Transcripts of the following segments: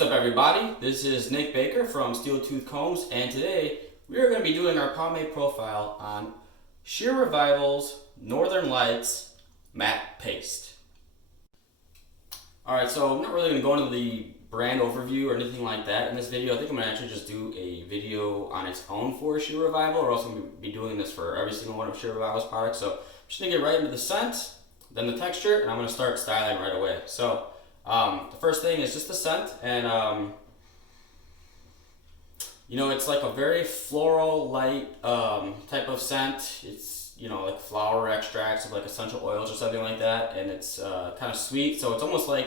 what's up everybody? This is Nick Baker from Steeltooth Combs, and today we are going to be doing our pomade profile on Shear Revival's Northern Lights Matte Paste. Alright, so I'm not really going to go into the brand overview or anything like that in this video. I think I'm going to actually just do a video on its own for Shear Revival, or else I'm going to be doing this for every single one of Shear Revival's products. So I'm just going to get right into the scent, then the texture, and I'm going to start styling right away. So the first thing is just the scent, and you know, it's like a very floral light type of scent. It's, you know, like flower extracts of like essential oils or something like that, and it's kind of sweet, so it's almost like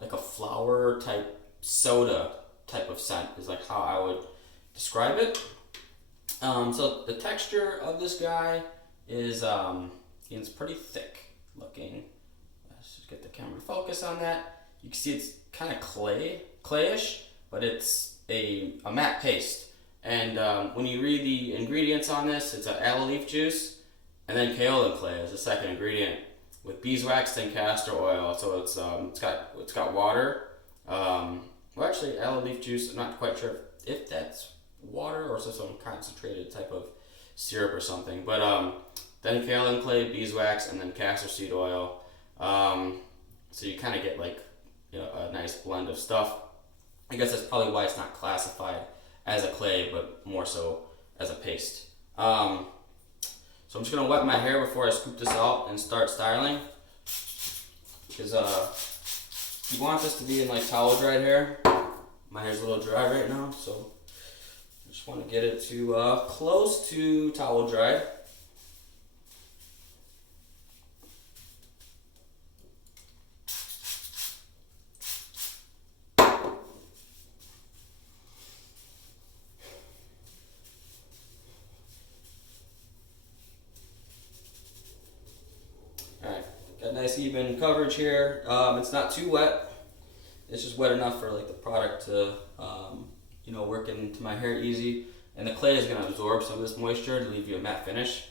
a flower type soda type of scent is like how I would describe it. So the texture of this guy is it's pretty thick looking. Let's just get the camera to focus on that. You can see it's kind of clayish, but it's a matte paste. And when you read the ingredients on this, it's an aloe leaf juice, and then kaolin clay as the second ingredient, with beeswax and castor oil. So it's got water. Well, actually, aloe leaf juice, I'm not quite sure if that's water or just some concentrated type of syrup or something. But then kaolin clay, beeswax, and then castor seed oil. So you kind of get like, you know, a nice blend of stuff. I guess that's probably why it's not classified as a clay, but more so as a paste. So I'm just gonna wet my hair before I scoop this out and start styling, because you want this to be in like towel dried hair. My hair's a little dry right now, so I just want to get it to close to towel dry. Got nice even coverage here. It's not too wet. It's just wet enough for like the product to you know, work into my hair easy. And the clay is going to absorb some of this moisture to leave you a matte finish.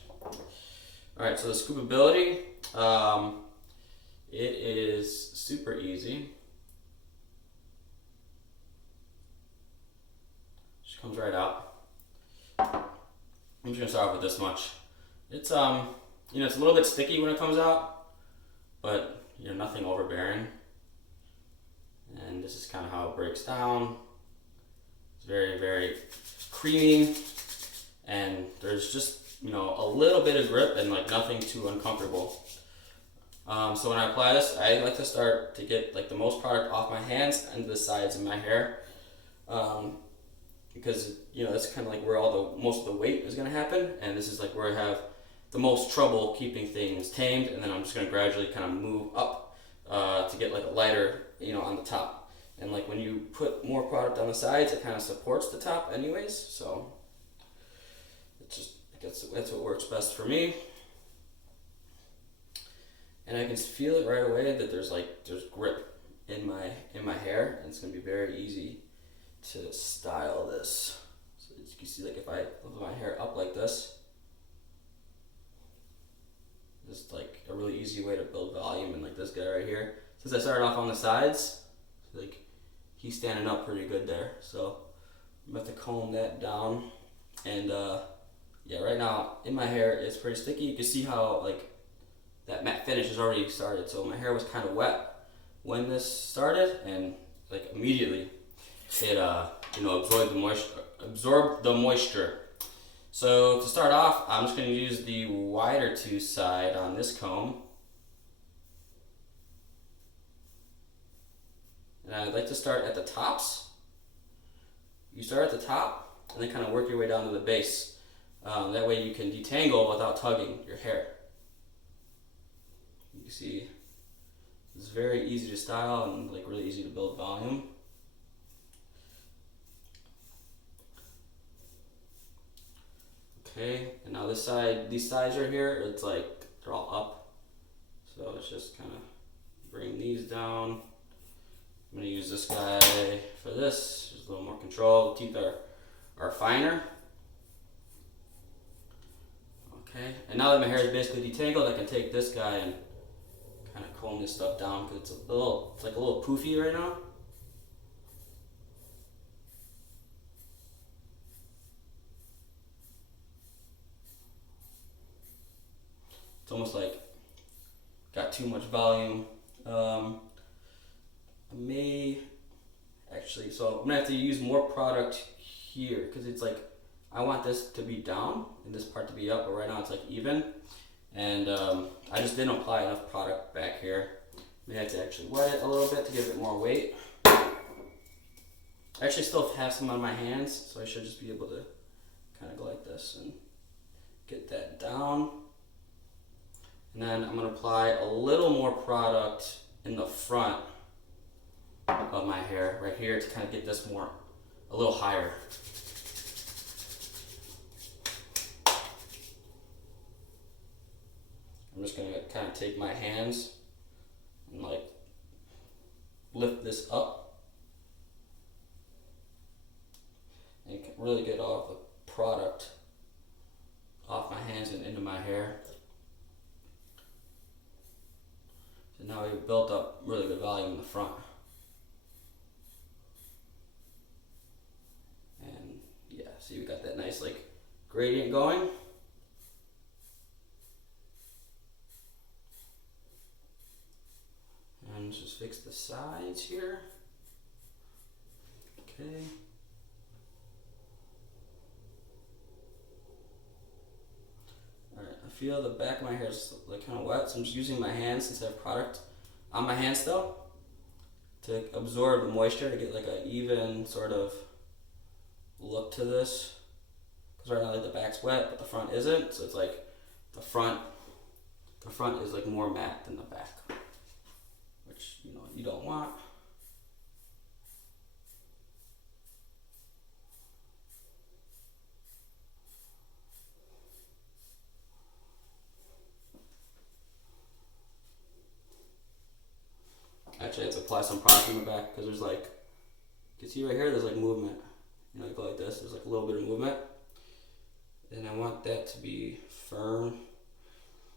Alright, so the scoopability, it is super easy. Just comes right out. I'm just going to start off with this much. It's you know, it's a little bit sticky when it comes out, but you know, nothing overbearing. And this is kind of how it breaks down. It's very, very creamy, and there's just, you know, a little bit of grip and like nothing too uncomfortable. So when I apply this, I like to start to get like the most product off my hands and the sides of my hair, because you know, that's kind of like where most of the weight is going to happen, and this is like where I have the most trouble keeping things tamed. And then I'm just going to gradually kind of move up to get like a lighter, you know, on the top. And like when you put more product on the sides, it kind of supports the top anyways, so it's just, I guess that's what works best for me. And I can feel it right away that there's grip in my hair, and it's going to be very easy to style this. So as you can see, like if I lift my hair up like this, this is like a really easy way to build volume. And like this guy right here, since I started off on the sides, like he's standing up pretty good there. So I'm gonna have to comb that down. And yeah, right now in my hair it's pretty sticky. You can see how like that matte finish has already started. So my hair was kind of wet when this started, and like immediately it you know, absorbed the moisture. So to start off, I'm just going to use the wider tooth side on this comb. And I'd like to start at the tops. You start at the top and then kind of work your way down to the base. That way you can detangle without tugging your hair. You can see it's very easy to style and like really easy to build volume. Okay, and now this side, these sides right here, it's like they're all up. So it's just kind of bring these down. I'm gonna use this guy for this, just a little more control. The teeth are finer. Okay, and now that my hair is basically detangled, I can take this guy and kind of comb this stuff down, because it's like a little poofy right now. too much volume. I may actually, so I'm gonna have to use more product here because it's like I want this to be down and this part to be up, but right now it's like even, and I just didn't apply enough product back here. Maybe I have to actually wet it a little bit to give it more weight. I actually still have some on my hands, so I should just be able to kind of go like this and get that down. And then I'm going to apply a little more product in the front of my hair right here to kind of get this more, a little higher. I'm just going to kind of take my hands and like lift this up and really get all the product off my hands and into my hair. So now we've built up really good volume in the front. And yeah, see, we got that nice like gradient going. And just fix the sides here. Okay. Alright, I feel the back of my hair is like kind of wet, so I'm just using my hands since I have product on my hands still to absorb the moisture to get like an even sort of look to this. Because right now like the back's wet, but the front isn't, so it's like the front is like more matte than the back, which you know you don't want. Actually, I have to apply some product in the back because there's like, you can see right here, there's like movement. You know, you go like this, there's like a little bit of movement. And I want that to be firm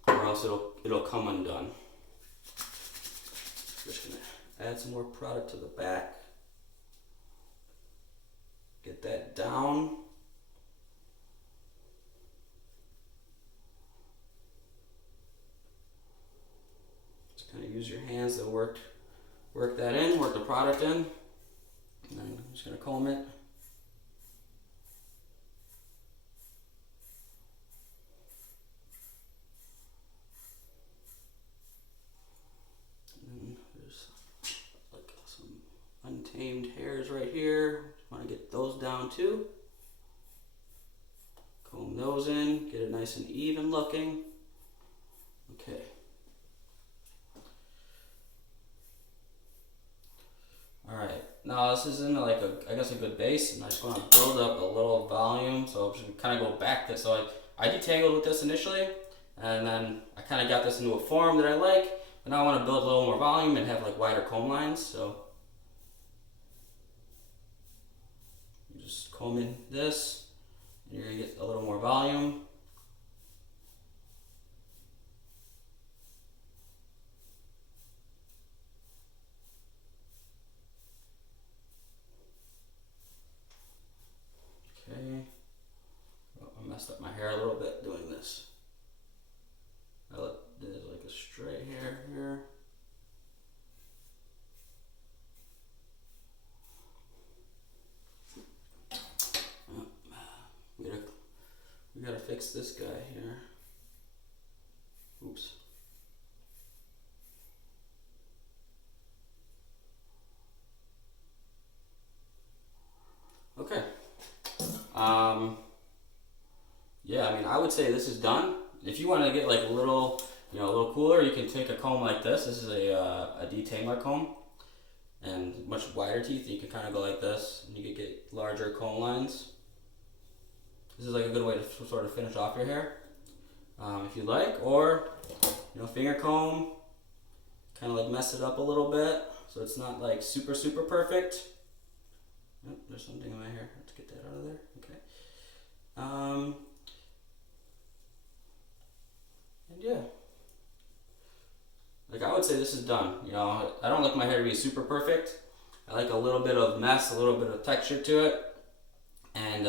or else it'll come undone. Just gonna add some more product to the back. Get that down. Just kind of use your hands to work that in, work the product in. And then I'm just gonna comb it. And there's like some untamed hairs right here. Just want to get those down too. Comb those in, get it nice and even looking. Okay. Alright, now this is in like I guess a good base, and I just want to build up a little volume, so I should kind of go back to, so I detangled with this initially, and then I kind of got this into a form that I like, but now I want to build a little more volume and have like wider comb lines, so you just comb in this, and you're going to get a little more volume. Okay, well, I messed up my hair a little bit doing this. There's like a stray hair here. We gotta fix this guy here. Oops. Okay. Yeah, I mean, I would say this is done. If you want to get like a little, a little cooler, you can take a comb like this. This is a detangler comb, and much wider teeth. You can kind of go like this, and you can get larger comb lines. This is like a good way to sort of finish off your hair, if you like, or finger comb, kind of like mess it up a little bit so it's not like super perfect. Oh, there's something in my hair. Let's get that out of there. Okay. And yeah, like I would say this is done. I don't like my hair to be super perfect. I like a little bit of mess, a little bit of texture to it, and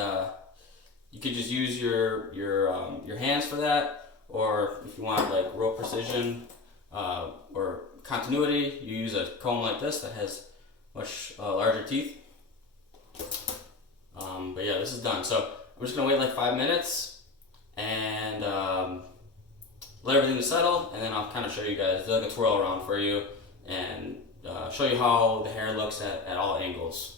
you could just use your hands for that, or if you want like real precision, or continuity, you use a comb like this that has much larger teeth. But yeah, this is done. So I'm just gonna wait like 5 minutes and let everything settle, and then I'll kind of show you guys, do like a twirl around for you, and show you how the hair looks at all angles.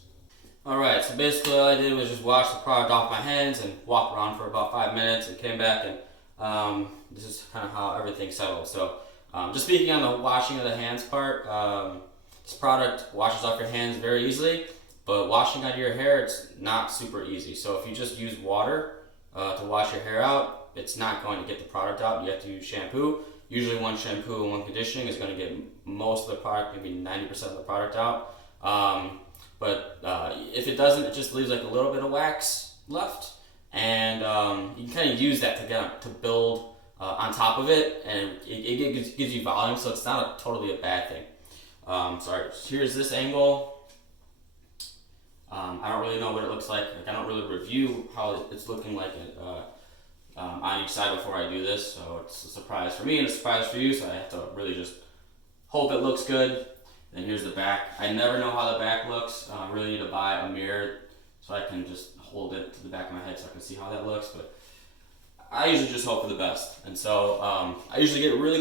Alright, so basically all I did was just wash the product off my hands and walk around for about 5 minutes and came back, and this is kind of how everything settled. So just speaking on the washing of the hands part, this product washes off your hands very easily, but washing out your hair, it's not super easy. So if you just use water to wash your hair out, it's not going to get the product out. You have to use shampoo. Usually one shampoo and one conditioning is going to get most of the product, maybe 90% of the product out. But if it doesn't, it just leaves like a little bit of wax left, and you can kind of use that to build on top of it, and it gives you volume, so it's not totally a bad thing. Sorry, here's this angle. I don't really know what it looks like. I don't really review how it's looking like on each side before I do this, so it's a surprise for me and a surprise for you, so I have to really just hope it looks good. Then here's the back. I never know how the back looks. I really need to buy a mirror so I can just hold it to the back of my head so I can see how that looks, but I usually just hope for the best. And so I usually get really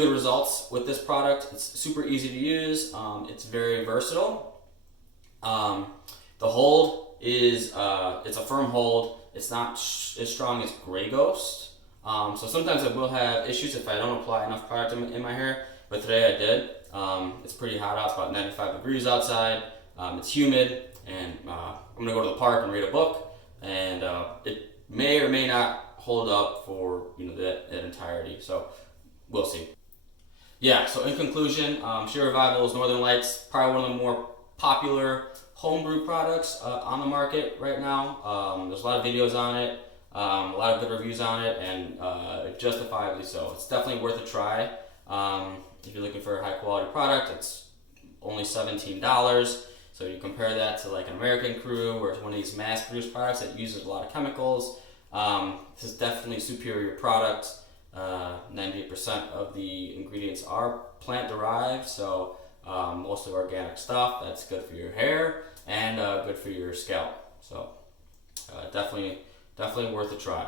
good results with this product. It's super easy to use. It's very versatile. The hold is it's a firm hold. It's not as strong as Grey Ghost. So sometimes I will have issues if I don't apply enough product in my hair, but today I did. It's pretty hot out, it's about 95 degrees outside. It's humid, and I'm gonna go to the park and read a book, and it may or may not hold up for that entirety. So we'll see. Yeah. So in conclusion, Shear Revival's Northern Lights, probably one of the more popular homebrew products on the market right now. There's a lot of videos on it, a lot of good reviews on it, and justifiably so. It's definitely worth a try. If you're looking for a high quality product, it's only $17. So you compare that to like an American Crew, or one of these mass produced products that uses a lot of chemicals. This is definitely a superior product. 98% of the ingredients are plant derived, so mostly organic stuff. That's good for your hair and good for your scalp. So definitely worth a try.